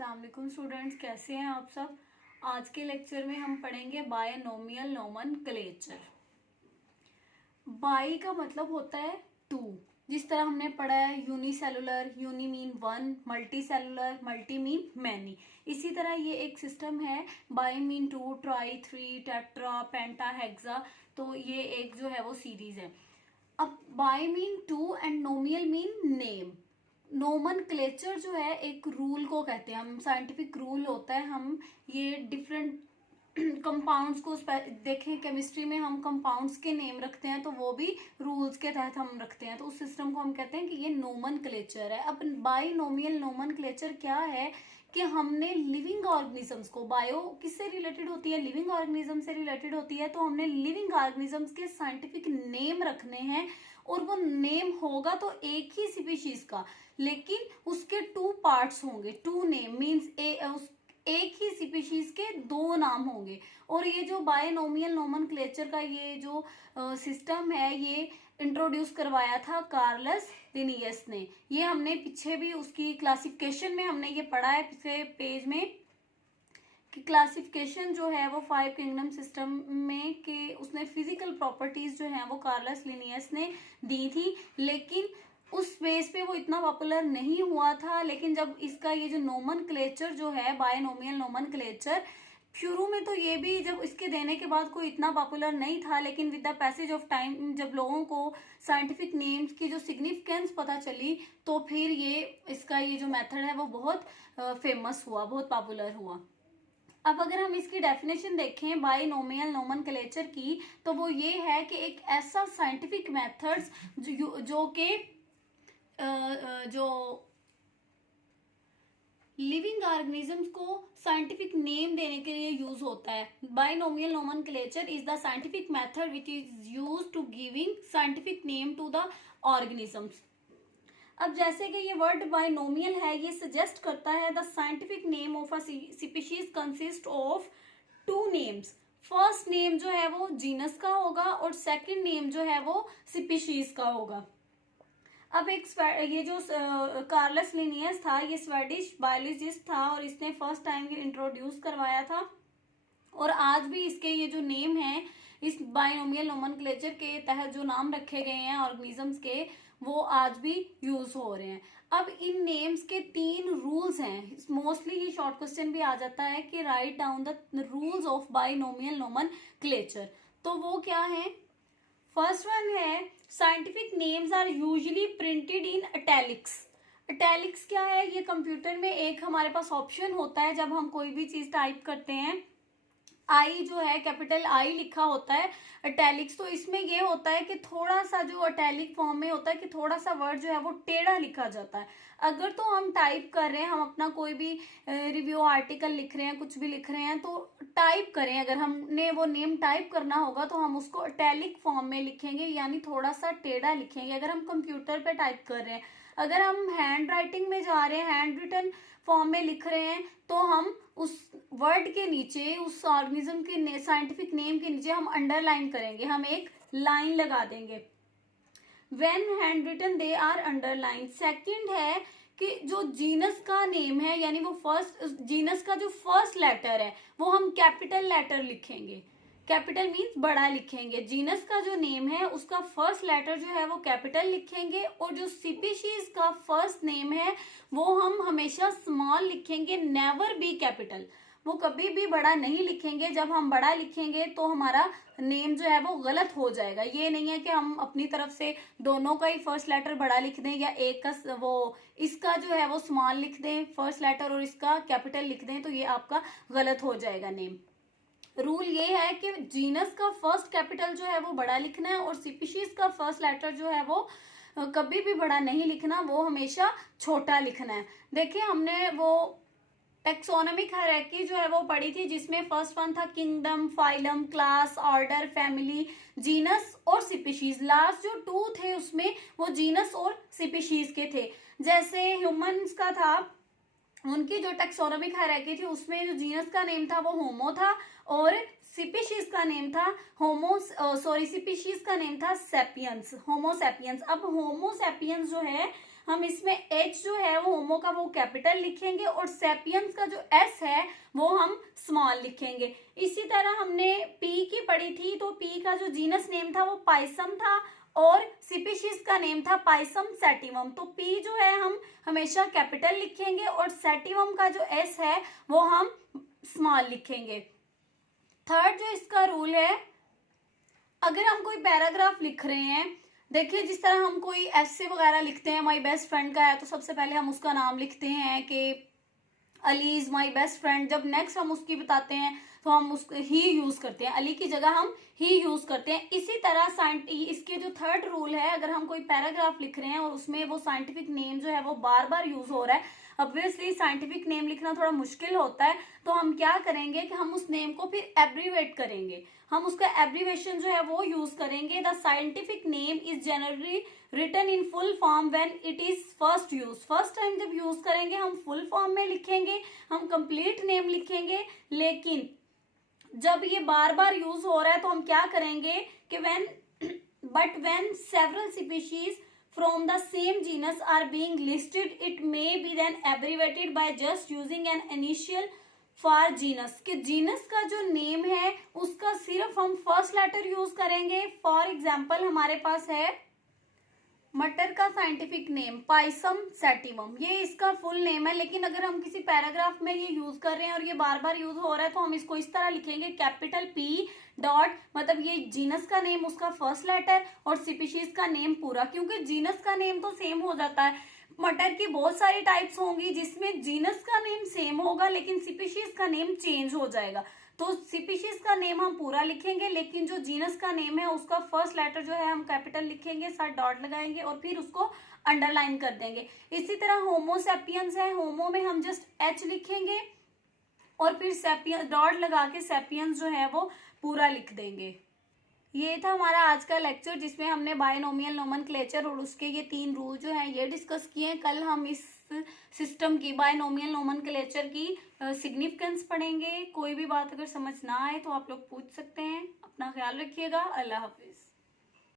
अस्सलाम वालेकुम स्टूडेंट्स, कैसे हैं आप सब। आज के लेक्चर में हम पढ़ेंगे बायनोमियल नोमेनक्लेचर। बाई का मतलब होता है टू, जिस तरह हमने पढ़ा है unicellular, uni mean one, multicellular, multi mean many. इसी तरह ये एक सिस्टम है, bi mean two, tri, three, tetra, penta, hexa. तो ये एक जो है वो सीरीज है। अब bi mean two and nomial mean name. Nomenclature जो है एक रूल को कहते हैं हम, साइंटिफिक रूल होता है। हम ये डिफरेंट कंपाउंड्स को देखें, केमिस्ट्री में हम कंपाउंड्स के नेम रखते हैं तो वो भी रूल्स के तहत हम रखते हैं, तो उस सिस्टम को हम कहते हैं कि ये नोमनक्लेचर है। अब बाइनोमियल नोमनक्लेचर क्या है कि हमने लिविंग ऑर्गेनिजम्स को, बायो किससे रिलेटेड होती है, लिविंग ऑर्गेनिज्म से रिलेटेड होती है, तो हमने लिविंग ऑर्गेनिजम्स के साइंटिफिक नेम रखने हैं। और वो नेम होगा तो एक ही स्पीशीज का, लेकिन उसके टू पार्ट्स होंगे। टू नेम मीन्स एक ही स्पीशीज के दो नाम होंगे। और ये जो बायनोमियल नोमेनक्लेचर का ये जो सिस्टम है, ये इंट्रोड्यूस करवाया था कार्लस लिनियस ने। ये हमने पीछे भी उसकी क्लासिफिकेशन में हमने ये पढ़ा है पिछले पेज में कि क्लासिफिकेशन जो है वो 5 किंगडम सिस्टम में कि उसने फिजिकल प्रॉपर्टीज जो है वो कार्लस लिनियस ने दी थी, लेकिन उस बेस पे वो इतना पॉपुलर नहीं हुआ था। लेकिन जब इसका ये जो नोमेनक्लेचर जो है बायनोमियल नोमेनक्लेचर, शुरू में तो ये भी जब इसके देने के बाद कोई इतना पॉपुलर नहीं था, लेकिन with the passage of time जब लोगों को साइंटिफिक नेम्स की जो सिग्निफिकेंस पता चली, तो फिर ये इसका ये जो मेथड है वो बहुत फेमस हुआ, बहुत पॉपुलर हुआ। अब अगर हम इसकी डेफिनेशन देखें बायनोमियल नोमेनक्लेचर की, तो वो ये है कि एक ऐसा साइंटिफिक मेथड्स जो कि जो लिविंग ऑर्गेनिजम्स को साइंटिफिक नेम देने के लिए यूज होता है। Binomial nomenclature is the scientific method which is use to giving scientific name to the organisms. अब जैसे कि ये वर्ड बायनोमियल है, ये सजेस्ट करता है the scientific name of a species consist of two names. First name जो है वो जीनस का होगा और सेकंड नेम जो है वो स्पीशीज का होगा। अब एक ये जो कार्लस लिनियस था, ये स्वेडिश बायोलॉजिस्ट था और इसने फर्स्ट टाइम ये इंट्रोड्यूस करवाया था। और आज भी इसके ये जो नेम है, इस बायनोमियल नोमेनक्लेचर के तहत जो नाम रखे गए हैं ऑर्गेनिजम्स के, वो आज भी यूज हो रहे हैं। अब इन नेम्स के 3 रूल्स हैं। मोस्टली ये शॉर्ट क्वेश्चन भी आ जाता है कि write down the rules of binomial nomenclature. तो वो क्या है? फर्स्ट वन है scientific names are usually printed in italics. Italics क्या है? ये कंप्यूटर में एक हमारे पास ऑप्शन होता है, जब हम कोई भी चीज टाइप करते हैं, आई जो है कैपिटल आई लिखा होता है इटैलिक्स। तो इसमें ये होता है कि थोड़ा सा जो इटैलिक फॉर्म में होता है कि थोड़ा सा वर्ड जो है वो टेढ़ा लिखा जाता है। अगर तो हम टाइप कर रहे हैं, हम अपना कोई भी रिव्यू आर्टिकल लिख रहे हैं, कुछ भी लिख रहे हैं, तो टाइप करें, अगर हमने वो नेम टाइप करना होगा तो हम उसको इटैलिक फॉर्म में लिखेंगे, यानी थोड़ा सा टेढ़ा लिखेंगे अगर हम कंप्यूटर पे टाइप कर रहे हैं। अगर हम हैंड राइटिंग में जा रहे हैं, हैंड रिटन फॉर्म में लिख रहे हैं, तो हम उस वर्ड के नीचे, उस ऑर्गेनिज्म के साइंटिफिक नेम के नीचे हम अंडरलाइन करेंगे, हम एक लाइन लगा देंगे। When hand written they are underline. Second है कि जो जीनस का नेम है, यानी वो फर्स्ट जीनस का जो फर्स्ट लेटर है वो हम कैपिटल लेटर लिखेंगे। कैपिटल मीन्स बड़ा लिखेंगे। जीनस का जो नेम है उसका फर्स्ट लेटर जो है वो कैपिटल लिखेंगे, और जो स्पीशीज का फर्स्ट नेम है वो हम हमेशा स्मॉल लिखेंगे, नेवर बी कैपिटल। वो कभी भी बड़ा नहीं लिखेंगे। जब हम बड़ा लिखेंगे तो हमारा नेम जो है वो गलत हो जाएगा। ये नहीं है कि हम अपनी तरफ से दोनों का ही फर्स्ट लेटर बड़ा लिख दें, या एक का वो इसका जो है वो स्मॉल लिख दें फर्स्ट लेटर और इसका कैपिटल लिख दें, तो ये आपका गलत हो जाएगा नेम। रूल ये है कि जीनस का फर्स्ट कैपिटल जो है वो बड़ा लिखना है, और स्पीशीज का फर्स्ट लेटर जो है वो कभी भी बड़ा नहीं लिखना, वो हमेशा छोटा लिखना है। देखिए हमने वो टेक्सोनोमिक हायरार्की जो है वो पढ़ी थी, जिसमें फर्स्ट वन था kingdom, phylum, class, order, family, genus और स्पीशीज। लास्ट जो 2 थे उसमें वो जीनस और स्पीशीज के थे। जैसे ह्यूमंस का था, उनकी जो टेक्सोनोमिक हायरार्की थी उसमें जो जीनस का नेम था वो होमो था, और स्पीशीज का नेम था स्पीशीज का नेम था सेपियंस, होमो सेपियंस। अब होमो सेपियंस जो है हम इसमें एच जो है वो होमो का वो कैपिटल लिखेंगे और सेपियंस का जो एस है वो हम स्मॉल लिखेंगे। इसी तरह हमने पी की पढ़ी थी, तो पी का जो जीनस नेम था वो पाइसम था और स्पीशीज का नेम था पाइसम सैटिवम। तो पी जो है हम हमेशा कैपिटल लिखेंगे और सैटिवम का जो एस है वो हम स्मॉल लिखेंगे। थर्ड जो इसका रूल है, अगर हम कोई पैराग्राफ लिख रहे हैं, देखिए जिस तरह हम कोई ऐसे वगैरह लिखते हैं, माई बेस्ट फ्रेंड का है तो सबसे पहले हम उसका नाम लिखते हैं कि Ali is my best friend. जब नेक्स्ट हम उसकी बताते हैं तो हम उसको ही यूज करते हैं, अली की जगह हम ही यूज करते हैं। इसी तरह इसके जो थर्ड रूल है, अगर हम कोई पैराग्राफ लिख रहे हैं और उसमें वो साइंटिफिक नेम जो है वो बार बार यूज हो रहा है, ऑब्वियसली साइंटिफिक नेम लिखना थोड़ा मुश्किल होता है, तो हम क्या करेंगे कि हम उस नेम को फिर एब्रीवेट करेंगे, हम उसका एब्रीवेशन जो है वो यूज करेंगे। The scientific name is generally written in full form when it is first use. First time जब यूज करेंगे हम फुल फॉर्म में लिखेंगे, हम कंप्लीट नेम लिखेंगे। लेकिन जब ये बार बार यूज हो रहा है तो हम क्या करेंगे कि when several species from the same genus are being listed, it may be then abbreviated by just using an initial for genus। कि जीनस का जो नेम है उसका सिर्फ हम फर्स्ट लेटर यूज करेंगे। फॉर एग्जाम्पल हमारे पास है मटर का साइंटिफिक नेम पाइसम सैटिवम, ये इसका फुल नेम है, लेकिन अगर हम किसी पैराग्राफ में ये यूज कर रहे हैं और ये बार बार यूज हो रहा है तो हम इसको इस तरह लिखेंगे कैपिटल पी डॉट, मतलब ये जीनस का नेम उसका फर्स्ट लेटर और स्पीशीज का नेम पूरा, क्योंकि जीनस का नेम तो सेम हो जाता है। मटर की बहुत सारी टाइप्स होंगी जिसमें जीनस का नेम सेम होगा लेकिन स्पीशीज का नेम चेंज हो जाएगा, तो स्पीशीज का नेम हम पूरा लिखेंगे लेकिन जो जीनस का नेम है उसका फर्स्ट लेटर जो है हम कैपिटल लिखेंगे, साथ डॉट लगाएंगे और फिर उसको अंडरलाइन कर देंगे। इसी तरह होमो सेपियंस है, होमो में हम जस्ट एच लिखेंगे और फिर सेपियंस डॉट लगा के सेपियंस जो है वो पूरा लिख देंगे। ये था हमारा आज का लेक्चर जिसमें हमने बायनोमियल नोमेनक्लेचर और उसके ये 3 रूल जो हैं ये डिस्कस किए। कल हम इस सिस्टम की बायनोमियल नोमेनक्लेचर की सिग्निफिकेंस पढ़ेंगे। कोई भी बात अगर समझ ना आए तो आप लोग पूछ सकते हैं। अपना ख्याल रखिएगा। अल्लाह हाफिज।